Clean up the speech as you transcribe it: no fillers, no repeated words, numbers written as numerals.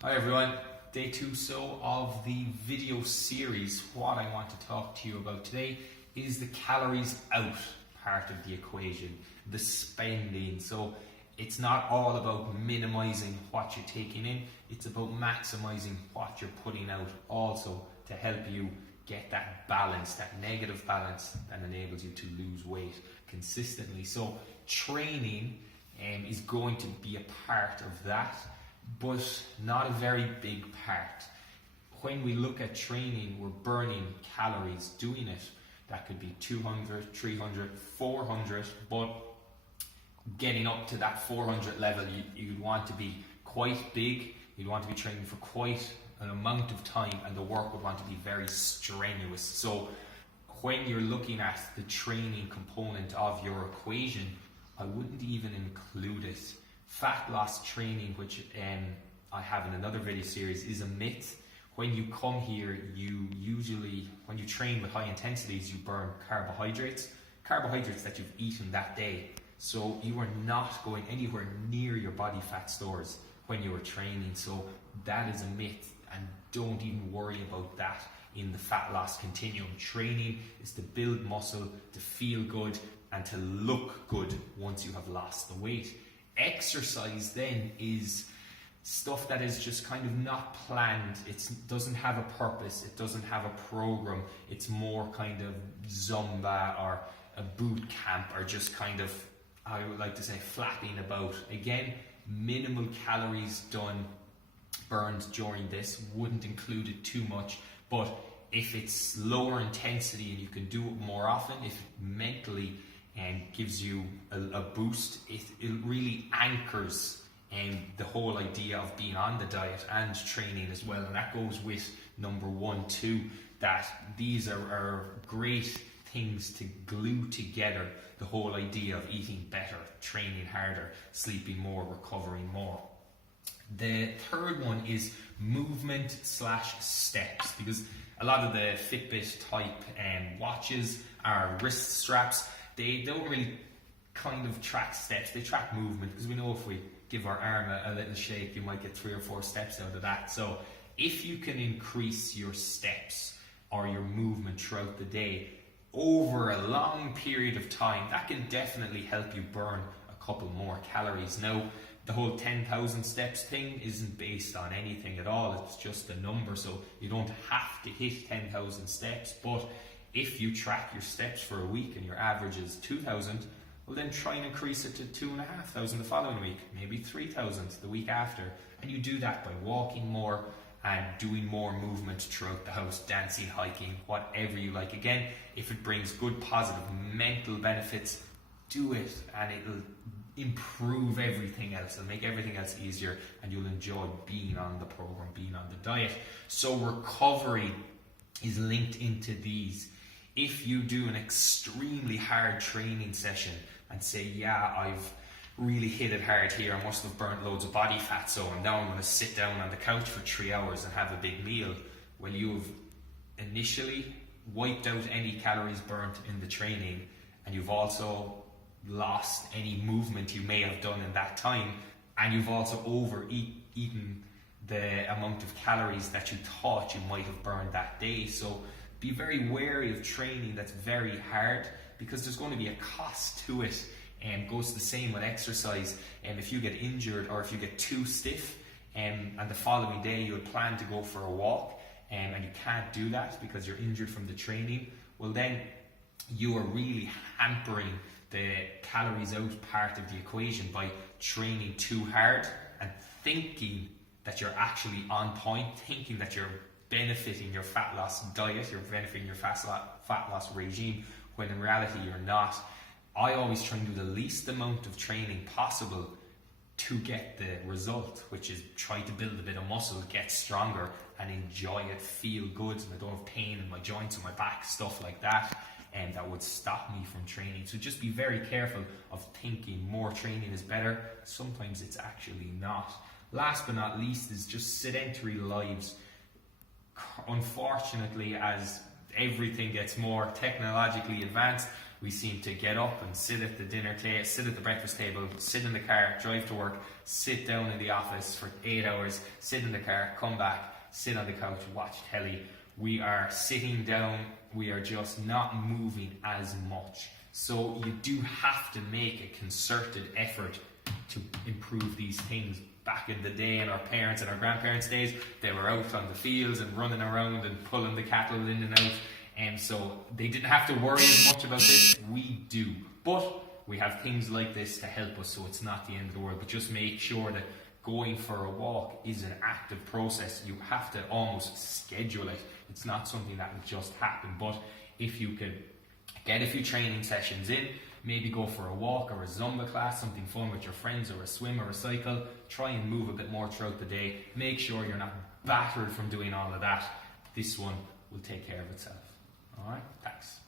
Hi everyone, day 2 of the video series. What I want to talk to you about today is the calories out part of the equation, the spending. So it's not all about minimizing what you're taking in, it's about maximizing what you're putting out also to help you get that balance, that negative balance that enables you to lose weight consistently. So training is going to be a part of that, but not a very big part. When we look at training, we're burning calories doing it. That could be 200, 300, 400, but getting up to that 400 level, you'd want to be quite big, you'd want to be training for quite an amount of time, and the work would want to be very strenuous. So when you're looking at the training component of your equation, I wouldn't even include it. Fat loss training, which I have in another video series, is a myth. When you come here, you usually, when you train with high intensities, you burn carbohydrates that you've eaten that day. So you are not going anywhere near your body fat stores when you are training. So that is a myth, and don't even worry about that in the fat loss continuum. Training is to build muscle, to feel good, and to look good once you have lost the weight. Exercise then is stuff that is just kind of not planned. It doesn't have a purpose, it doesn't have a program. It's more kind of Zumba or a boot camp, or just kind of, I would like to say, flapping about. Again, minimal calories burned during this, wouldn't include it too much, but if it's lower intensity and you can do it more often, if it mentally gives you a boost, it really anchors the whole idea of being on the diet and training as well. And that goes with number 1 too, that these are great things to glue together the whole idea of eating better, training harder, sleeping more, recovering more. The third one is movement / steps, because a lot of the Fitbit type watches are wrist straps. They don't really kind of track steps, they track movement, because we know if we give our arm a little shake, you might get 3 or 4 steps out of that. So if you can increase your steps or your movement throughout the day over a long period of time, that can definitely help you burn a couple more calories. Now, the whole 10,000 steps thing isn't based on anything at all, it's just a number, so you don't have to hit 10,000 steps, but if you track your steps for a week and your average is 2,000, well then try and increase it to 2,500 the following week, maybe 3,000 the week after, and you do that by walking more and doing more movement throughout the house, dancing, hiking, whatever you like. Again, if it brings good positive mental benefits, do it, and it'll improve everything else. It'll make everything else easier, and you'll enjoy being on the program, being on the diet. So recovery is linked into these. If you do an extremely hard training session and say, yeah, I've really hit it hard here, I must have burnt loads of body fat, so now I'm going to sit down on the couch for 3 hours and have a big meal. Well, you've initially wiped out any calories burnt in the training, and you've also lost any movement you may have done in that time, and you've also overeaten the amount of calories that you thought you might have burned that day. So be very wary of training that's very hard, because there's going to be a cost to it, and goes the same with exercise. And if you get injured or if you get too stiff and the following day you had planned to go for a walk and you can't do that because you're injured from the training, well then you are really hampering the calories out part of the equation by training too hard and thinking that you're actually on point, thinking that you're benefiting your fat loss diet, you're benefiting your fat loss regime, when in reality you're not. I always try and do the least amount of training possible to get the result, which is try to build a bit of muscle, get stronger, and enjoy it, feel good, and I don't have pain in my joints or my back, stuff like that, and that would stop me from training. So just be very careful of thinking more training is better. Sometimes it's actually not. Last but not least is just sedentary lives. Unfortunately, as everything gets more technologically advanced, We seem to get up and sit at the sit at the breakfast table, sit in the car, drive to work, sit down in the office for 8 hours, sit in the car, come back, sit on the couch, watch telly. We are sitting down, we are just not moving as much. So you do have to make a concerted effort to improve these things. Back in the day, in our parents' and our grandparents' days, they were out on the fields and running around and pulling the cattle in and out. And so they didn't have to worry as much about this. We do. But we have things like this to help us, so it's not the end of the world. But just make sure that going for a walk is an active process. You have to almost schedule it. It's not something that will just happen. But if you could get a few training sessions in, maybe go for a walk or a Zumba class, something fun with your friends, or a swim or a cycle, try and move a bit more throughout the day. Make sure you're not battered from doing all of that. This one will take care of itself. Alright, thanks.